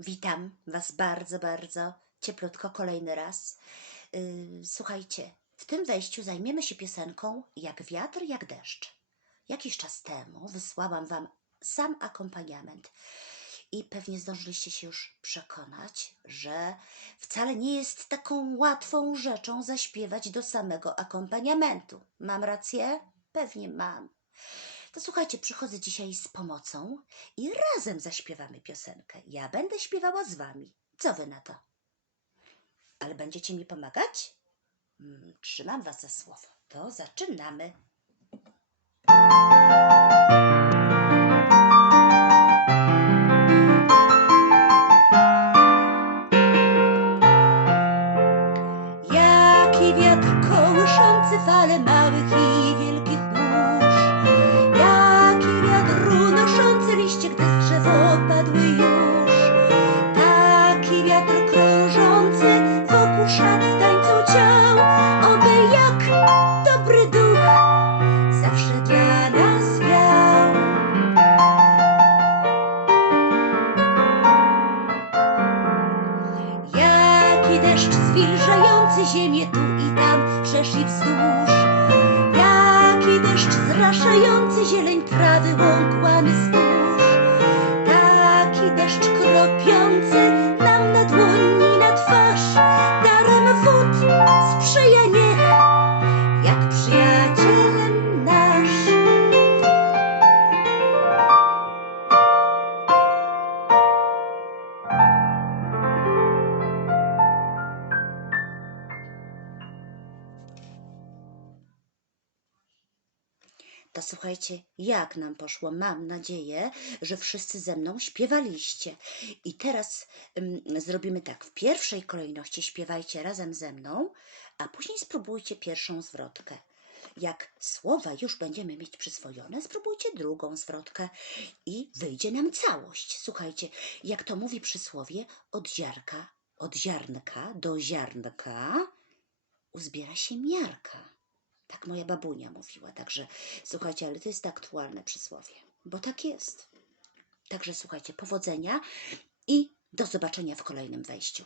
Witam Was bardzo, bardzo cieplutko kolejny raz. Yy, Słuchajcie, w tym wejściu zajmiemy się piosenką Jak wiatr, jak deszcz. Jakiś czas temu wysłałam Wam sam akompaniament i pewnie zdążyliście się już przekonać, że wcale nie jest taką łatwą rzeczą zaśpiewać do samego akompaniamentu. Mam rację? Pewnie mam. To słuchajcie, przychodzę dzisiaj z pomocą i razem zaśpiewamy piosenkę. Ja będę śpiewała z wami. Co wy na to? Ale będziecie mi pomagać? Mm, Trzymam was za słowo. To zaczynamy. Jaki wiatr kołyszący fale małych i wokół szat tańcą ciał. Oby jak dobry duch zawsze dla nas wiał. Jaki deszcz zwilżający ziemię tu i tam, wszerz i wzdłuż. Jaki deszcz zraszający zieleń trawy łąk To słuchajcie, jak nam poszło. Mam nadzieję, że wszyscy ze mną śpiewaliście. I teraz ym, zrobimy tak. W pierwszej kolejności śpiewajcie razem ze mną, a później spróbujcie pierwszą zwrotkę. Jak słowa już będziemy mieć przyswojone, spróbujcie drugą zwrotkę i wyjdzie nam całość. Słuchajcie, jak to mówi przysłowie, od ziarka, od ziarnka do ziarnka uzbiera się miarka. Tak moja babunia mówiła. Także słuchajcie, ale to jest aktualne przysłowie, bo tak jest. Także słuchajcie, powodzenia i do zobaczenia w kolejnym wejściu.